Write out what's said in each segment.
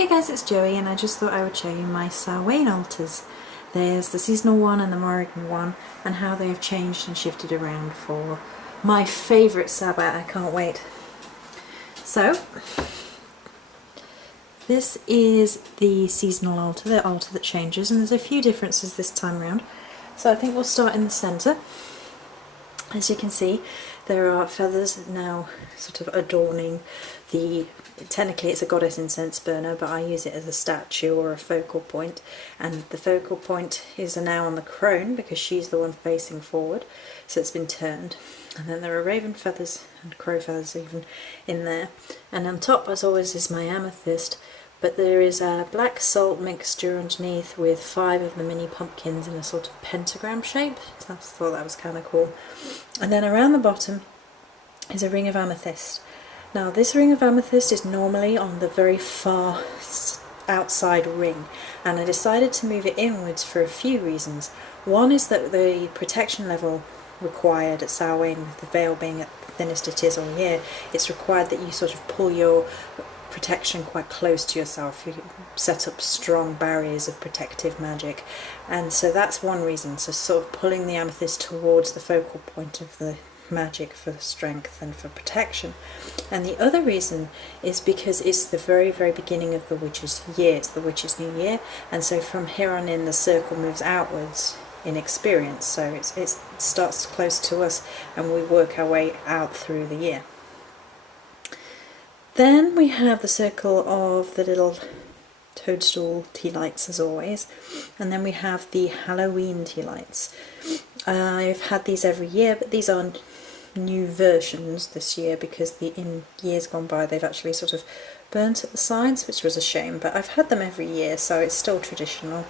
Hey guys, it's Joey and I just thought I would show you my Samhain altars. There's the seasonal one and the Morrigan one and how they have changed and shifted around for my favourite Sabbath. I can't wait. So, this is the seasonal altar, the altar that changes, and there's a few differences this time around. So I think we'll start in the centre. As you can see, there are feathers now sort of adorning the, technically it's a goddess incense burner, but I use it as a statue or a focal point, and the focal point is now on the crone because she's the one facing forward, so it's been turned. And then there are raven feathers and crow feathers even in there, and on top as always is my amethyst, but there is a black salt mixture underneath with 5 of the mini pumpkins in a sort of pentagram shape. So I thought that was kind of cool. And then around the bottom is a ring of amethyst. Now this ring of amethyst is normally on the very far outside ring, and I decided to move it inwards for a few reasons. One is that the protection level required at Samhain, with the veil being at the thinnest it is all year, it's required that you sort of pull your protection quite close to yourself. You set up strong barriers of protective magic, and so that's one reason, so sort of pulling the amethyst towards the focal point of the magic for strength and for protection. And the other reason is because it's the very beginning of the witch's year, it's the witch's new year, and so from here on in the circle moves outwards in experience, so it starts close to us and we work our way out through the year. Then we have the circle of the little toadstool tea lights as always, and then we have the Halloween tea lights. I've had these every year, but these are new versions this year because in years gone by they've actually sort of burnt at the sides, which was a shame, but I've had them every year, so it's still traditional.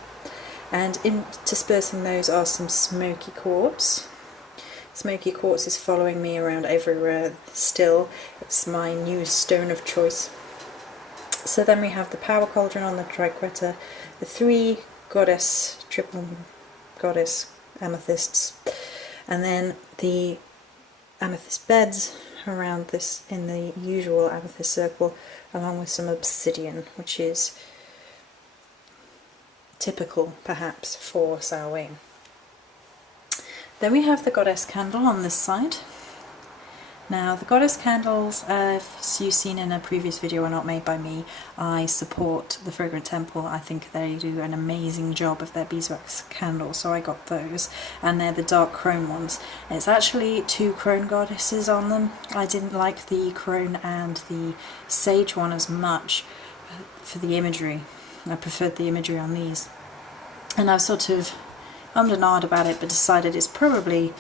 And interspersing those are some smoky quartz. Smoky quartz is following me around everywhere still. It's my new stone of choice. So then we have the power cauldron on the triquetra, the 3 goddess, triple goddess amethysts, and then the amethyst beds around this in the usual amethyst circle, along with some obsidian, which is typical perhaps for Samhain. Then we have the goddess candle on this side. Now the goddess candles, as you've seen in a previous video, are not made by me. I support the Fragrant Temple. I think they do an amazing job of their beeswax candles, so I got those, and they're the dark crone ones. It's actually 2 crone goddesses on them. I didn't like the crone and the sage one as much for the imagery. I preferred the imagery on these, and I've sort of ummed and ahed about it, but decided it's probably,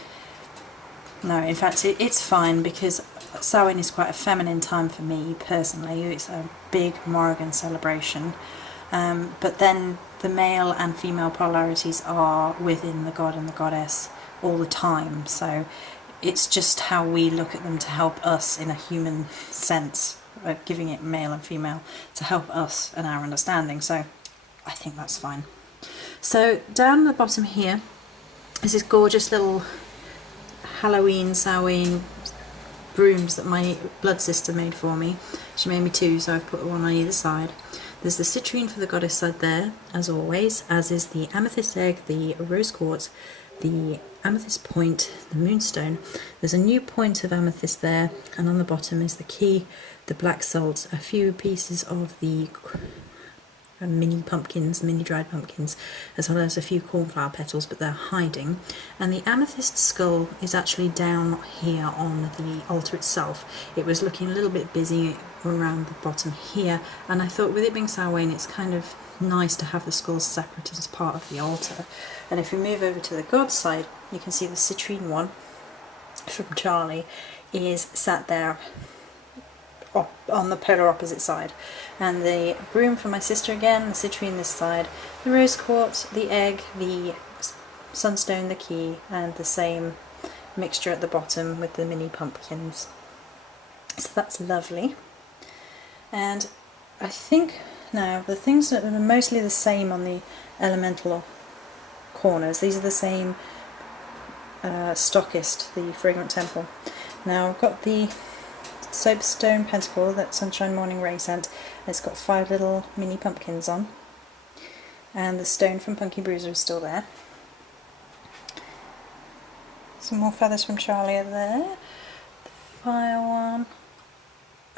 no, in fact it's fine, because Samhain is quite a feminine time for me personally. It's a big Morrigan celebration, but then the male and female polarities are within the god and the goddess all the time, so it's just how we look at them to help us in a human sense, giving it male and female to help us and our understanding, so I think that's fine. So down the bottom here is this gorgeous little Halloween, Samhain brooms that my blood sister made for me. She made me 2, so I've put one on either side. There's the citrine for the goddess side there, as always, as is the amethyst egg, the rose quartz, the amethyst point, the moonstone. There's a new point of amethyst there, and on the bottom is the key, the black salt, a few pieces of the mini pumpkins, mini dried pumpkins, as well as a few cornflower petals, but they're hiding. And the amethyst skull is actually down here on the altar itself. It was looking a little bit busy around the bottom here, and I thought with it being Samhain it's kind of nice to have the skulls separate as part of the altar. And if we move over to the god side, you can see the citrine one from Charlie is sat there on the polar opposite side, and the broom for my sister again, the citrine this side, the rose quartz, the egg, the sunstone, the key, and the same mixture at the bottom with the mini pumpkins. So that's lovely. And I think now the things that are mostly the same on the elemental corners, these are the same stockist, the Fragrant Temple. Now I've got the soapstone pentacle that Sunshine Morning Ray sent. It's got 5 little mini pumpkins on, and the stone from Punky Bruiser is still there. Some more feathers from Charlie are there. The fire one.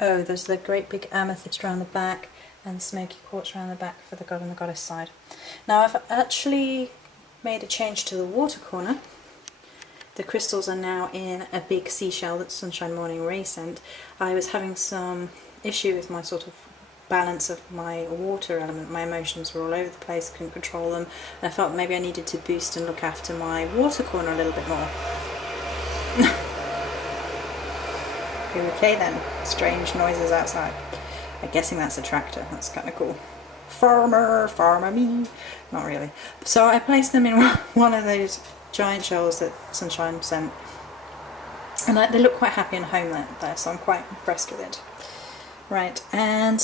Oh, there's the great big amethyst around the back and the smoky quartz around the back for the god and the goddess side. Now I've actually made a change to the water corner. The crystals are now in a big seashell that Sunshine Morning Ray sent. I was having some issue with my sort of balance of my water element. My emotions were all over the place, couldn't control them, and I felt maybe I needed to boost and look after my water corner a little bit more. Okay then, strange noises outside. I'm guessing that's a tractor, that's kind of cool. Farmer me. Not really. So I placed them in one of those giant shells that Sunshine sent, and they look quite happy and home there, so I'm quite impressed with it. Right, and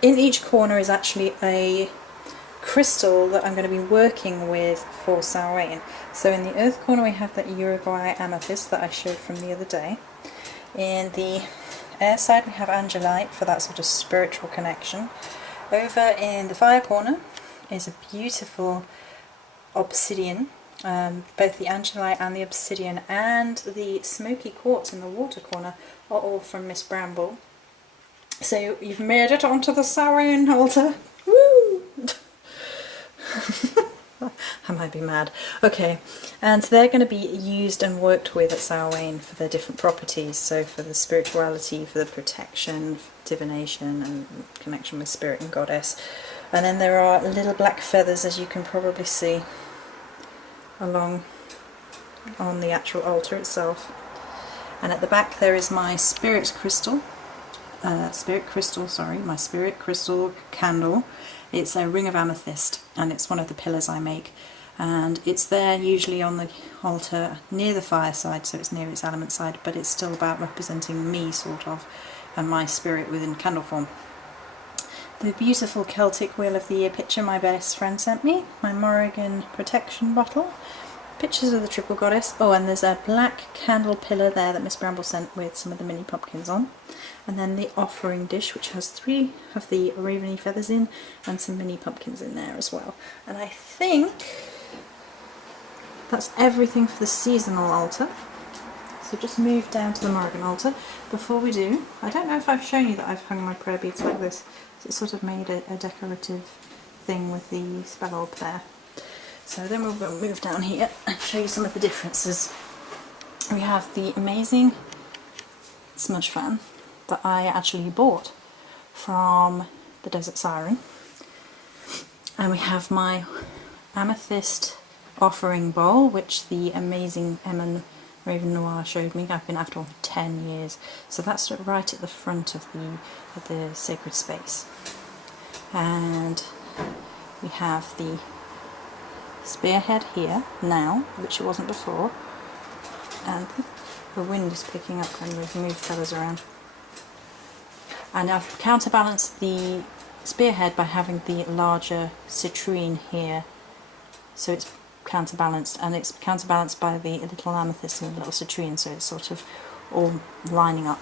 in each corner is actually a crystal that I'm going to be working with for Samhain. So in the earth corner we have that Uruguay amethyst that I showed from the other day. In the air side we have angelite for that sort of spiritual connection. Over in the fire corner is a beautiful obsidian. Both the angelite and the obsidian and the smoky quartz in the water corner are all from Miss Bramble. So you've made it onto the Samhain altar. Woo! I might be mad. Okay, and they're going to be used and worked with at Samhain for their different properties. So for the spirituality, for the protection, divination and connection with spirit and goddess. And then there are little black feathers, as you can probably see, along on the actual altar itself. And at the back there is my spirit crystal, my spirit crystal candle. It's a ring of amethyst, and it's one of the pillars I make, and it's there usually on the altar near the fireside, so it's near its element side, but it's still about representing me, sort of, and my spirit within candle form. The beautiful Celtic Wheel of the Year picture my best friend sent me, my Morrigan protection bottle, pictures of the triple goddess. Oh, and there's a black candle pillar there that Miss Bramble sent with some of the mini pumpkins on. And then the offering dish, which has 3 of the raveny feathers in and some mini pumpkins in there as well. And I think that's everything for the seasonal altar. So just move down to the Morrigan altar. Before we do, I don't know if I've shown you that I've hung my prayer beads like this. It's sort of made a decorative thing with the spell orb there. So then we'll move down here and show you some of the differences. We have the amazing smudge fan that I actually bought from the Desert Siren. And we have my amethyst offering bowl, which the amazing Emma Raven Noir showed me. I've been after one for 10 years. So that's right at the front of the sacred space. And we have the spearhead here now, which it wasn't before, and the wind is picking up when we've moved feathers around. And I've counterbalanced the spearhead by having the larger citrine here, so it's counterbalanced, and it's counterbalanced by the little amethyst and the little citrine, so it's sort of all lining up.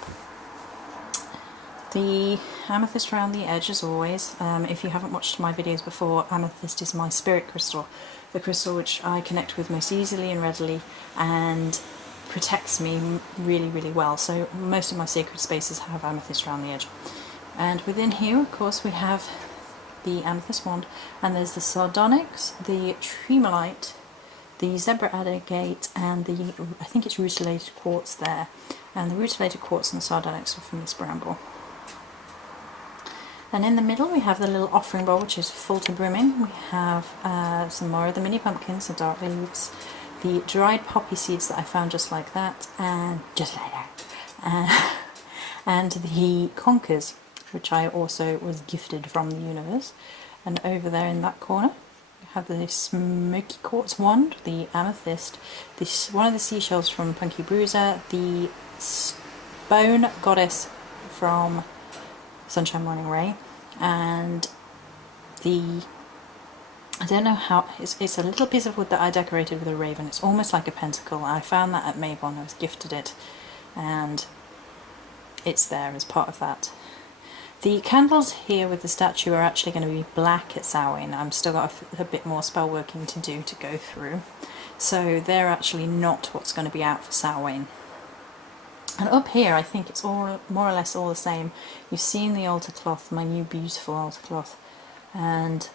The amethyst around the edge, as always. If you haven't watched my videos before, amethyst is my spirit crystal, the crystal which I connect with most easily and readily and protects me really, really well. So most of my sacred spaces have amethyst around the edge. And within here, of course, we have the amethyst wand, and there's the sardonyx, the tremolite, the zebra agate, and the, I think it's rutilated quartz there. And the rutilated quartz and the sardonyx are from Miss Bramble. And in the middle we have the little offering bowl, which is full to brimming. We have some more of the mini pumpkins, the dark leaves, the dried poppy seeds that I found just like that, and and the conkers, which I also was gifted from the universe. And over there in that corner we have the smoky quartz wand, the amethyst, one of the seashells from Punky Bruiser, the bone goddess from Sunshine Morning Ray, and the, I don't know how, it's a little piece of wood that I decorated with a raven. It's almost like a pentacle. I found that at Maybon, I was gifted it, and it's there as part of that. The candles here with the statue are actually going to be black at Samhain. I've still got a bit more spell working to do to go through. So they're actually not what's going to be out for Samhain. And up here I think it's all more or less all the same. You've seen the altar cloth, my new beautiful altar cloth, and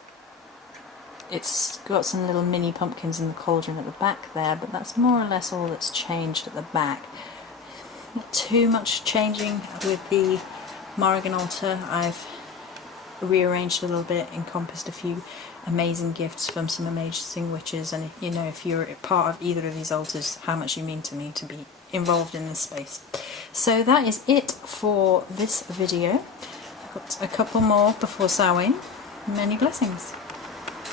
it's got some little mini pumpkins in the cauldron at the back there, but that's more or less all that's changed at the back. Not too much changing with the Morrigan altar. I've rearranged a little bit, encompassed a few amazing gifts from some amazing witches, and you know, if you're part of either of these altars, how much you mean to me to be involved in this space. So that is it for this video. I've got a couple more before Samhain. Many blessings.